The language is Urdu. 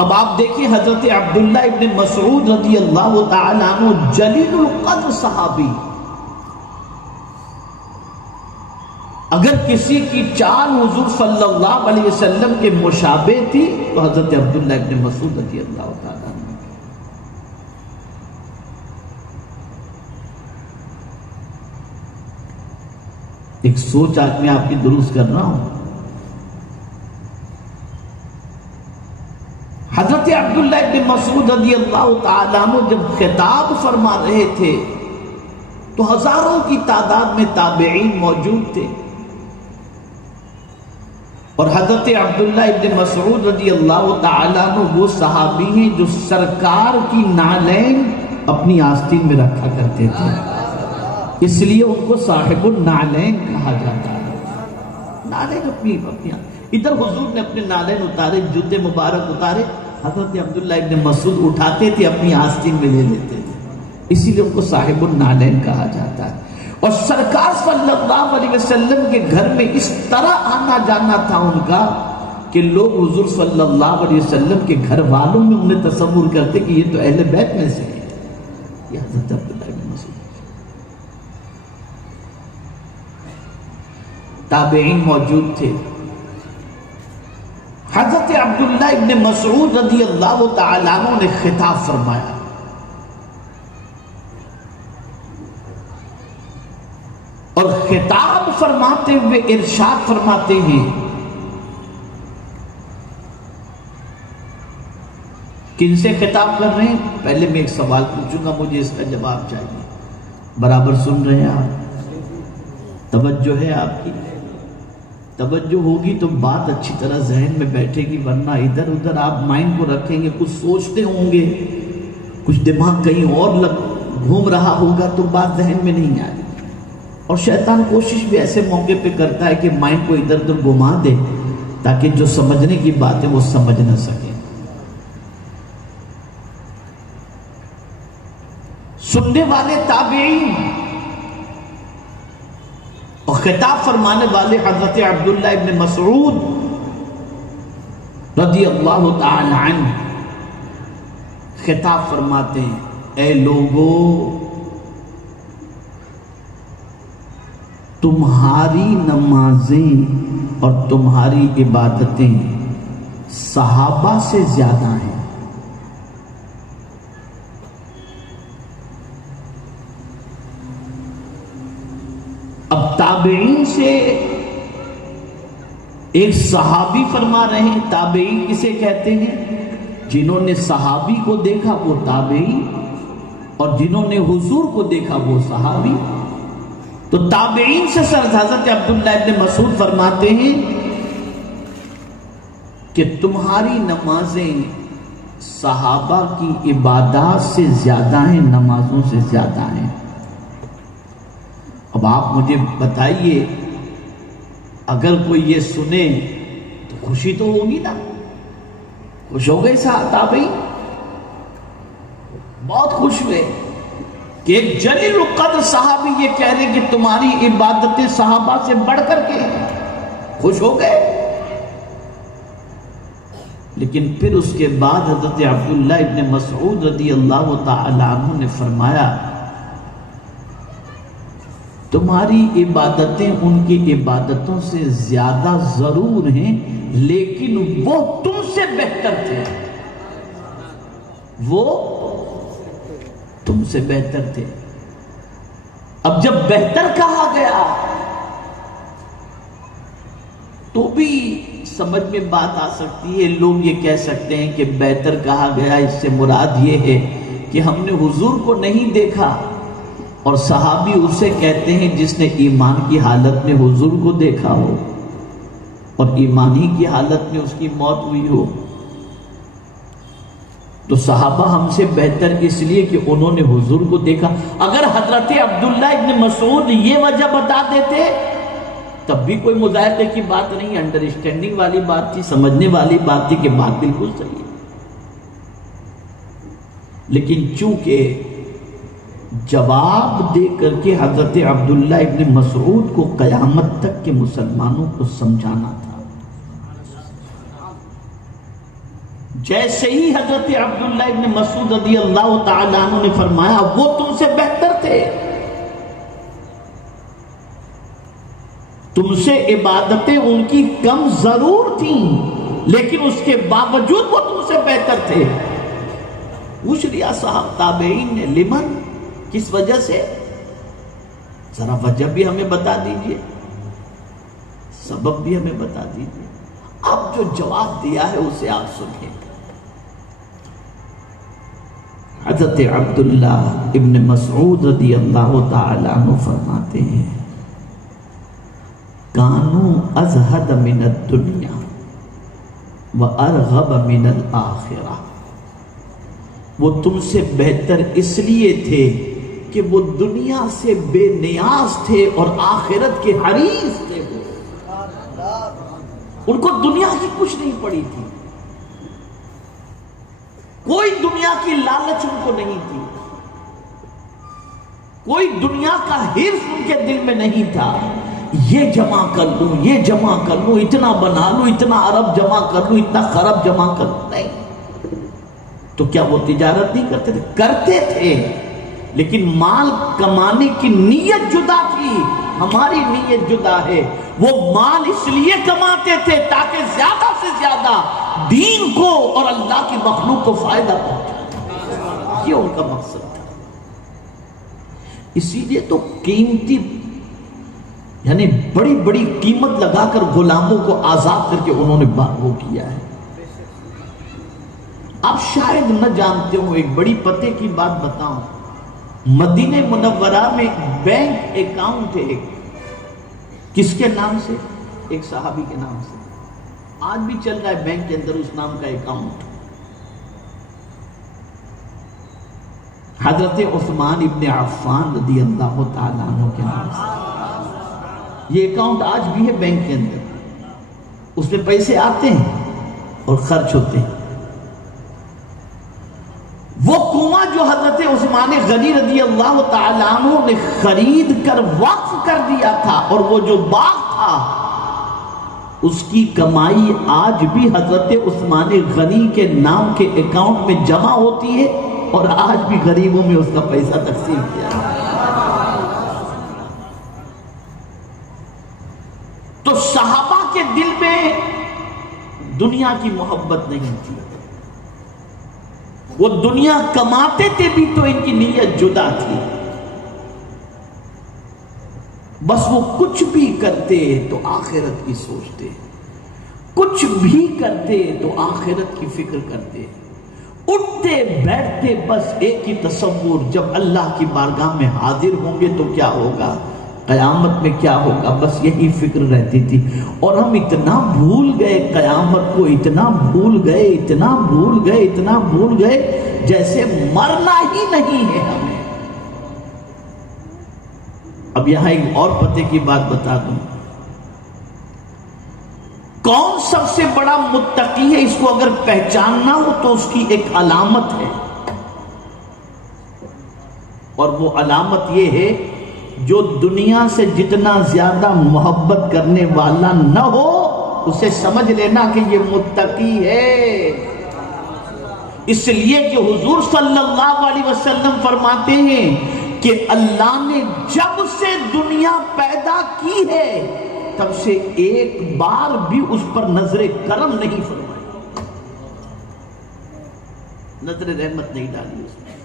اب آپ دیکھیں حضرت عبداللہ ابن مسعود رضی اللہ تعالیٰ عنہ جلیل القدر صحابی، اگر کسی کی چال حضور صلی اللہ علیہ وسلم کے مشابہ تھی تو حضرت عبداللہ ابن مسعود رضی اللہ تعالیٰ عنہ۔ ایک سوچ آج میں آپ کی درست کر رہا ہوں۔ حضرت عبداللہ ابن مسعود رضی اللہ تعالیٰ عنہ جب خطاب فرما رہے تھے تو ہزاروں کی تعداد میں تابعین موجود تھے، اور حضرت عبداللہ ابن مسعود رضی اللہ تعالیٰ عنہ وہ صحابی ہیں جو سرکار کی نعلین اپنی آستین میں رکھا کرتے تھے، اس لیے ان کو صاحب النعلین کہا جاتا ہے۔ نعلین اپنی ادھر حضور نے اپنے نعلین اتارے، جوتے مبارک اتارے، حضرت عبداللہ ابن مسعود اٹھاتے تھے اپنی آستین میں لے لیتے تھے، اسی لیے ان کو صاحب النعلین کہا جاتا ہے۔ اور سرکار صلی اللہ علیہ وسلم کے گھر میں اس طرح آنا جانا تھا ان کا کہ لوگ حضور صلی اللہ علیہ وسلم کے گھر والوں میں انہیں تصور کرتے کہ یہ تو اہل بیت میں سے ہیں، یہ حضرت عبداللہ ابن مسعود۔ تابعین موجود تھے، حضرت عبداللہ ابن مسعود رضی اللہ تعالیٰ عنہ نے خطاب فرمایا، اور خطاب فرماتے ہوئے ارشاد فرماتے ہیں کن سے خطاب کر رہے ہیں؟ پہلے میں ایک سوال پوچھوں گا، مجھے اس کا جواب چاہیے۔ برابر سن رہے ہیں آپ؟ توجہ ہے آپ کی؟ توجہ ہوگی تو بات اچھی طرح ذہن میں بیٹھے گی، ورنہ ادھر ادھر آپ مائنڈ کو رکھیں گے، کچھ سوچتے ہوں گے، کچھ دماغ کہیں اور گھوم رہا ہوگا تو بات ذہن میں نہیں آئے گی۔ اور شیطان کوشش بھی ایسے موقع پہ کرتا ہے کہ مائنڈ کو ادھر ادھر گھما دے تاکہ جو سمجھنے کی بات ہے وہ سمجھ نہ سکے۔ سننے والے تابعین اور خطاب فرمانے والے حضرت عبداللہ ابن مسعود رضی اللہ تعالی عنہ خطاب فرماتے ہیں، اے لوگو، تمہاری نمازیں اور تمہاری عبادتیں صحابہ سے زیادہ ہیں۔ اب تابعین سے ایک صحابی فرما رہے ہیں، تابعین کسے کہتے ہیں؟ جنہوں نے صحابی کو دیکھا وہ تابعی، اور جنہوں نے حضور کو دیکھا وہ صحابی۔ تو تابعین سے حضرت عبداللہ ابن مسعود فرماتے ہیں کہ تمہاری نمازیں صحابہ کی عبادات سے زیادہ ہیں، نمازوں سے زیادہ ہیں۔ اب آپ مجھے بتائیے، اگر کوئی یہ سنے تو خوشی تو ہوگی نا؟ خوش ہو گئے تابعین، بہت خوش ہوئے کہ ایک جلیل القدر صحابی یہ کہہ رہے کہ تمہاری عبادتیں صحابہ سے بڑھ کر کے، خوش ہو گئے۔ لیکن پھر اس کے بعد حضرت عبداللہ ابن مسعود رضی اللہ تعالی عنہ نے فرمایا، تمہاری عبادتیں ان کی عبادتوں سے زیادہ ضرور ہیں، لیکن وہ تم سے بہتر تھے، وہ تم سے بہتر تھے۔ اب جب بہتر کہا گیا تو بھی سمجھ میں بات آ سکتی ہے، لوگ یہ کہہ سکتے ہیں کہ بہتر کہا گیا، اس سے مراد یہ ہے کہ ہم نے حضور کو نہیں دیکھا، اور صحابی اسے کہتے ہیں جس نے ایمان کی حالت میں حضور کو دیکھا ہو اور ایمان ہی کی حالت میں اس کی موت ہوئی ہو۔ تو صحابہ ہم سے بہتر اس لیے کہ انہوں نے حضور کو دیکھا۔ اگر حضرت عبداللہ ابن مسعود یہ وجہ بتا دیتے تب بھی کوئی مظاہرے کی بات نہیں، انڈرسٹینڈنگ والی بات تھی، سمجھنے والی بات تھی کہ بات بالکل صحیح ہے۔ لیکن چونکہ جواب دے کر کے حضرت عبداللہ ابن مسعود کو قیامت تک کے مسلمانوں کو سمجھانا تھا، جیسے ہی حضرت عبداللہ ابن مسعود رضی اللہ تعالیٰ عنہ نے فرمایا وہ تم سے بہتر تھے، تم سے عبادتیں ان کی کم ضرور تھیں لیکن اس کے باوجود وہ تم سے بہتر تھے۔ پوچھ لیا صاحب تابعین نے لمن، کس وجہ سے؟ ذرا وجہ بھی ہمیں بتا دیجئے، سبب بھی ہمیں بتا دیجئے۔ اب جو جواب دیا ہے اسے آپ سنیں۔ حضرت عبداللہ ابن مسعود رضی اللہ تعالیٰ عنہ فرماتے ہیں کانوا ازہد من الدنیا وارغب من الآخرہ، وہ تم سے بہتر اس لیے تھے کہ وہ دنیا سے بے نیاز تھے اور آخرت کے حریص تھے، ان کو دنیا کی کچھ نہیں پڑی تھی، کوئی دنیا کی لالچ ان کو نہیں تھی، کوئی دنیا کا حرص ان کے دل میں نہیں تھا یہ جمع کر لوں، یہ جمع کر لوں، اتنا بنا لوں، اتنا ارب جمع کر لوں، اتنا خرب جمع کر لوں، نہیں۔ تو کیا وہ تجارت نہیں کرتے تھے؟ کرتے تھے، لیکن مال کمانے کی نیت جدا تھی، ہماری نیت جدا ہے۔ وہ مال اس لیے کماتے تھے تاکہ زیادہ سے زیادہ دین کو اور اللہ کی مخلوق کو فائدہ پہنچائے، یہ ان کا مقصد تھا۔ اسی لیے تو قیمتی یعنی بڑی بڑی قیمت لگا کر غلاموں کو آزاد کر کے انہوں نے وہ کیا ہے۔ آپ شاید نہ جانتے ہو، ایک بڑی پتے کی بات بتاؤں، مدینہ منورہ میں بینک اکاؤنٹ ہے ایک، کس کے نام سے؟ ایک صحابی کے نام سے، آج بھی چل رہا ہے بینک کے اندر اس نام کا اکاؤنٹ، حضرت عثمان ابن عفان رضی اللہ تعالیٰ عنہ کے نام سے۔ یہ اکاؤنٹ آج بھی ہے بینک کے اندر، اس میں پیسے آتے ہیں اور خرچ ہوتے ہیں۔ وہ کنواں جو حضرت عثمان غنی رضی اللہ تعالیٰ عنہ نے خرید کر وقف کر دیا تھا، اور وہ جو باغ تھا اس کی کمائی آج بھی حضرت عثمان غنی کے نام کے اکاؤنٹ میں جمع ہوتی ہے، اور آج بھی غریبوں میں اس کا پیسہ تقسیم کیا ہے۔ تو صحابہ کے دل میں دنیا کی محبت نہیں تھی، وہ دنیا کماتے تھے بھی تو ان کی نیت جدا تھی، بس وہ کچھ بھی کرتے تو آخرت کی سوچتے، کچھ بھی کرتے تو آخرت کی فکر کرتے، اٹھتے بیٹھتے بس ایک ہی تصور، جب اللہ کی بارگاہ میں حاضر ہوں گے تو کیا ہوگا، قیامت میں کیا ہوگا، بس یہی فکر رہتی تھی۔ اور ہم اتنا بھول گئے قیامت کو، اتنا بھول گئے، اتنا بھول گئے، اتنا بھول گئے، جیسے مرنا ہی نہیں ہے ہمیں۔ اب یہاں ایک اور پتے کی بات بتا دوں، کون سب سے بڑا متقی ہے، اس کو اگر پہچاننا ہو تو اس کی ایک علامت ہے، اور وہ علامت یہ ہے جو دنیا سے جتنا زیادہ محبت کرنے والا نہ ہو اسے سمجھ لینا کہ یہ متقی ہے۔ اس لیے کہ حضور صلی اللہ علیہ وسلم فرماتے ہیں کہ اللہ نے جب سے دنیا پیدا کی ہے تب سے ایک بار بھی اس پر نظر کرم نہیں فرمائی، نظر رحمت نہیں ڈالی اس میں۔